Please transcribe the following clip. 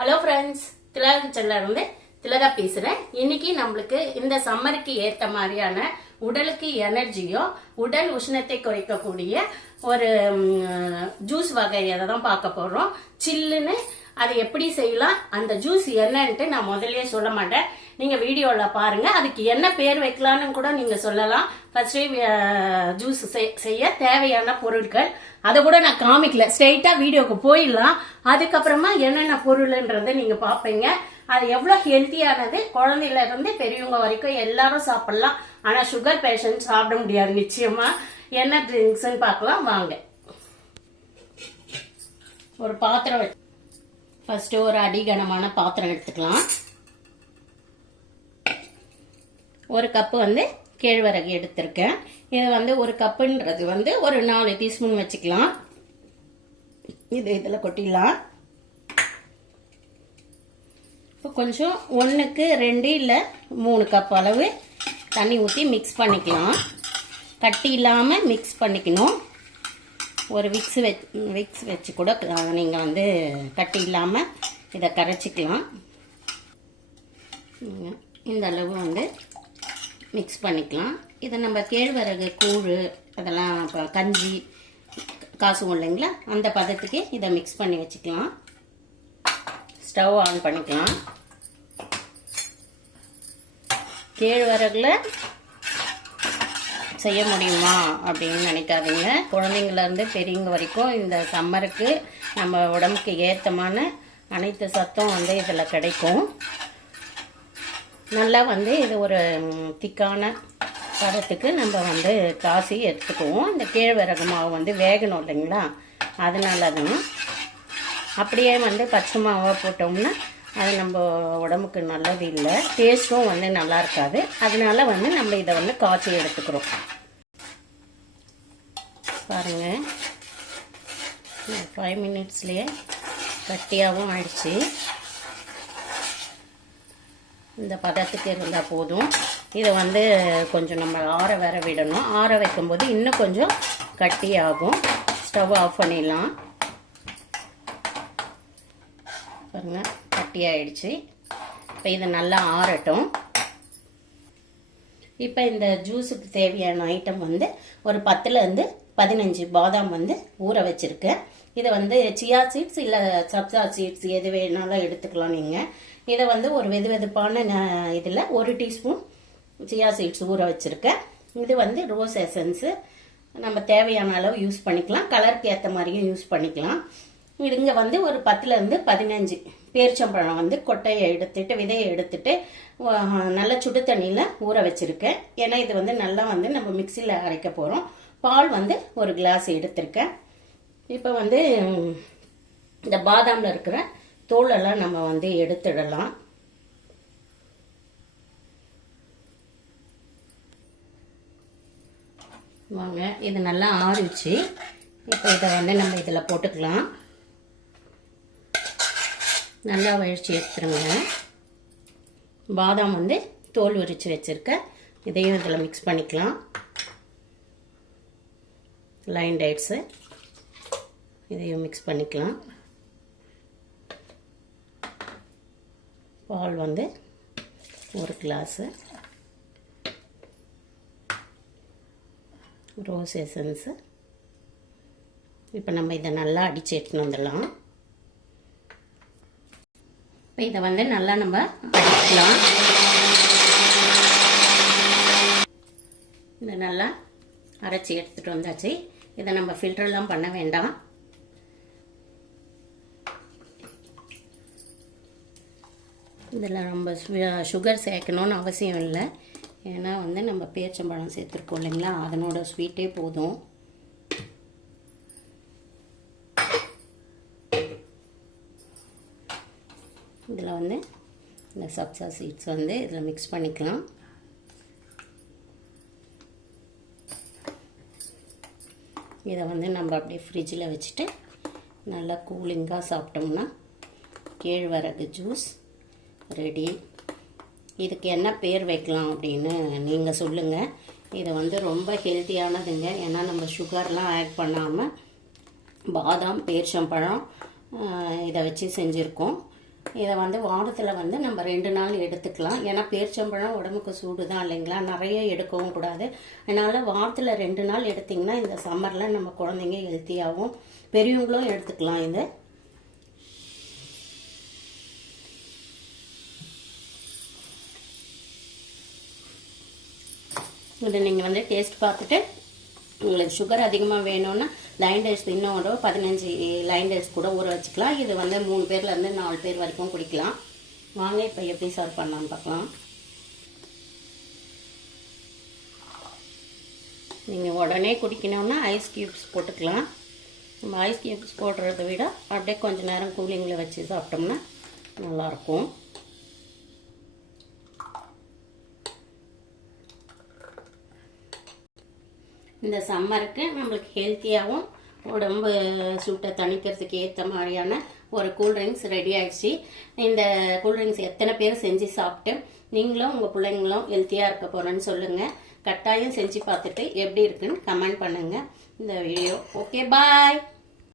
Hello friends, திலகா கிச்சன்ல இருந்து திலகா பேசுறேன். இன்னைக்கு நம்மளுக்கு இந்த சம்மருக்கு ஏற்ற மாதிரியான உடலுக்கு எனர்ஜியும் உடல் உஷ்ணத்தை குறைக்கக்கூடிய ஒரு ஜூஸ் வகையை தான் பார்க்க போறோம். சில்லுன்னு அதை எப்படி செய்யலாம், அந்த ஜூஸ் என்னன்ட்டு நான் முதல்லயே சொல்ல மாட்டேன். நீங்க வீடியோல பாருங்க. அதுக்கு என்ன பேர் வைக்கலாம்னு கூட நீங்க சொல்லலாம். ஃபர்ஸ்ட் ஜூஸ் செய்ய தேவையான பொருட்கள் அதை கூட நான் காமிக்கல, ஸ்ட்ரெயிட்டா வீடியோக்கு போயிடலாம். அதுக்கப்புறமா என்னென்ன பொருள்ன்றதை நீங்க பாப்பீங்க. அது எவ்வளவு ஹெல்த்தியானது, குழந்தையில இருந்து பெரியவங்க வரைக்கும் எல்லாரும் சாப்பிடலாம். ஆனா சுகர் பேஷண்ட் சாப்பிட முடியாது நிச்சயமா. என்ன ட்ரிங்க்ஸ் பார்க்கலாம் வாங்க. ஒரு பாத்திரம், ஃபர்ஸ்ட் ஒரு அடிகனமான பாத்திரம் எடுத்துக்கலாம். ஒரு கப்பு கேழ்வரகு எடுத்திருக்கேன். இது ஒரு கப்புன்றது ஒரு 4 டீஸ்பூன் வச்சுக்கலாம். இதில் கொட்டிடலாம். இப்போ கொஞ்சம் 1க்கு 2 இல்லை 3 கப் அளவு தண்ணி ஊற்றி மிக்ஸ் பண்ணிக்கலாம். கட்டி இல்லாமல் மிக்ஸ் பண்ணிக்கணும். ஒரு விக்ஸ் வச்சு கூட நீங்கள் கட்டி இல்லாமல் இதை கரைச்சிக்கலாம். இந்த அளவு மிக்ஸ் பண்ணிக்கலாம். இதை நம்ம கேழ்வரகு கூழ் அதெல்லாம் கஞ்சி காசும் இல்லைங்களா, அந்த பதத்துக்கு இதை மிக்ஸ் பண்ணி வச்சுக்கலாம். ஸ்டவ் ஆன் பண்ணிக்கலாம். கேழ்வரகுல செய்ய முடியுமா அப்படின்னு நினைக்காதீங்க. குழந்தைங்கள்லேருந்து பெரியவங்க வரைக்கும் இந்த சம்மருக்கு நம்ம உடம்புக்கு ஏற்றமான அனைத்து சத்தும் இதில் கிடைக்கும். நல்லா இது ஒரு திக்கான பதத்துக்கு நம்ம காசி எடுத்துக்குவோம். இந்த கேழ்வரகு மாவு வேகணும் இல்லைங்களா, அதனால தான். அப்படியே பச்சை மாவை போட்டோம்னா அது நம்ம உடம்புக்கு நல்லது இல்லை, டேஸ்ட்டும் நல்லா இருக்காது. அதனால நம்ம இதை காய்ச்சி எடுத்துக்கிறோம். பாருங்க, 5 மினிட்ஸ்லேயே கட்டியாகவும் ஆயிடுச்சு. இந்த பதத்துக்கு இருந்தால் போதும். இதை கொஞ்சம் நம்ம ஆற வேற விடணும். ஆற வைக்கும்போது இன்னும் கொஞ்சம் கட்டி ஆகும். ஸ்டவ் ஆஃப் பண்ணிடலாம். பாருங்க, கட்டி ஆயிடுச்சு. இப்போ இது நல்லா ஆறட்டும். இப்போ இந்த ஜூஸுக்கு தேவையான ஐட்டம் ஒரு 10லேருந்து 15 பாதாம் ஊற வச்சிருக்கேன். இதை சியா சீட்ஸ் இல்லை சப்ஜா சீட்ஸ் எது வேணாலும் எடுத்துக்கலாம் நீங்கள். இதை ஒரு வெதுவெதுப்பான இதில் 1 டீஸ்பூன் சியா சீட்ஸ் ஊற வச்சுருக்கேன். இது ரோஸ் எசன்ஸு நம்ம தேவையான அளவு யூஸ் பண்ணிக்கலாம். கலருக்கு ஏற்ற மாதிரியும் யூஸ் பண்ணிக்கலாம். இங்கே ஒரு 10லேருந்து 15 பேரிச்சம்பழம் கொட்டையை எடுத்துட்டு விதையை எடுத்துட்டு நல்ல சுடு தண்ணியில் ஊற வச்சுருக்கேன். ஏன்னா இது நல்லா நம்ம மிக்சியில் அரைக்க போகிறோம். பால் ஒரு கிளாஸ் எடுத்திருக்கேன். இப்போ இந்த பாதாமில் இருக்கிற தோலெல்லாம் நம்ம எடுத்துடலாம். வாங்க, இது நல்லா ஆறிச்சு. இப்போ இதை நம்ம இதில் போட்டுக்கலாம். நல்லா வழிச்சு எடுத்துருங்க. பாதாம் தோல் உரிச்சு வச்சுருக்கேன். இதையும் இதில் மிக்ஸ் பண்ணிக்கலாம். லைன் டேட்ஸு இதையும் மிக்ஸ் பண்ணிக்கலாம். பால் 1 கிளாஸு, ரோஸ் எசன்ஸு. இப்போ நம்ம இதை நல்லா அடித்து எடுத்துன்னு வந்துடலாம். இப்போ இதை நல்லா நம்ம அடிக்கலாம். இதை நல்லா அரைச்சி எடுத்துகிட்டு வந்தாச்சு. இதை நம்ம ஃபில்டர்லாம் பண்ண வேண்டாம். இதில் நம்ம சுகர் சேர்க்கணுன்னு அவசியம் இல்லை. ஏன்னா நம்ம பேரிச்சம்பழம் சேர்த்துருக்கோம் இல்லைங்களா, அதனோட ஸ்வீட்டே போதும். இதில் இந்த சப்ஜா சீட்ஸ் இதில் மிக்ஸ் பண்ணிக்கலாம். இதை நம்ம அப்படியே ஃப்ரிட்ஜில் வச்சுட்டு நல்லா கூலிங்காக சாப்பிட்டோம்னா கேழ்வரகு ஜூஸ் ரெடி. இதுக்கு என்ன பேர் வைக்கலாம் அப்படின்னு நீங்கள் சொல்லுங்கள். இது ரொம்ப ஹெல்த்தியானதுங்க. ஏன்னா நம்ம சுகர்லாம் ஆட் பண்ணாமல் பாதாம் பேரிச்சம்பழம் இதை வச்சு செஞ்சுருக்கோம். இதை வந்து வாரத்தில் வந்து நம்ம 2 நாள் எடுத்துக்கலாம். ஏன்னா பேரிச்சம்பழம் உடம்புக்கு சூடு தான் இல்லைங்களா, நிறைய எடுக்கவும் கூடாது. அதனால் வாரத்தில் 2 நாள் எடுத்திங்கன்னா இந்த சம்மரில் நம்ம குழந்தைங்க ஹெல்த்தியாகவும் பெரியவங்களும் எடுத்துக்கலாம். இதை நீங்கள் வந்து டேஸ்ட் பார்த்துட்டு உங்களுக்கு சுகர் அதிகமாக வேணும்னா லைன் டேட்ஸ் இன்னும் 15 லைன் டேட்ஸ் கூட ஊற வச்சுக்கலாம். இது வந்து 3 பேர்லேருந்து 4 பேர் வரைக்கும் குடிக்கலாம். வாங்க இப்போ எப்படி சர்வ் பண்ணலான்னு பார்க்கலாம். நீங்கள் உடனே குடிக்கணும்னா ஐஸ் கியூப்ஸ் போட்டுக்கலாம். நம்ம ஐஸ் கியூப்ஸ் போடுறத விட அப்படியே கொஞ்சம் நேரம் கூலிங்கில் வச்சு சாப்பிட்டோம்னா நல்லாயிருக்கும். இந்த சம்மருக்கு நம்மளுக்கு ஹெல்த்தியாகவும் உடம்பு சூட்டை தணிக்கிறதுக்கு ஏற்ற மாதிரியான ஒரு கூல்ட்ரிங்க்ஸ் ரெடி ஆயிடுச்சு. இந்த கூல்ட்ரிங்க்ஸ் எத்தனை பேர் செஞ்சு சாப்பிட்டு நீங்களும் உங்கள் பிள்ளைங்களும் ஹெல்த்தியாக இருக்க போகிறேன்னு சொல்லுங்கள். கட்டாயம் செஞ்சு பார்த்துட்டு எப்படி இருக்குன்னு கமெண்ட் பண்ணுங்கள் இந்த வீடியோ. ஓகே, பாய்.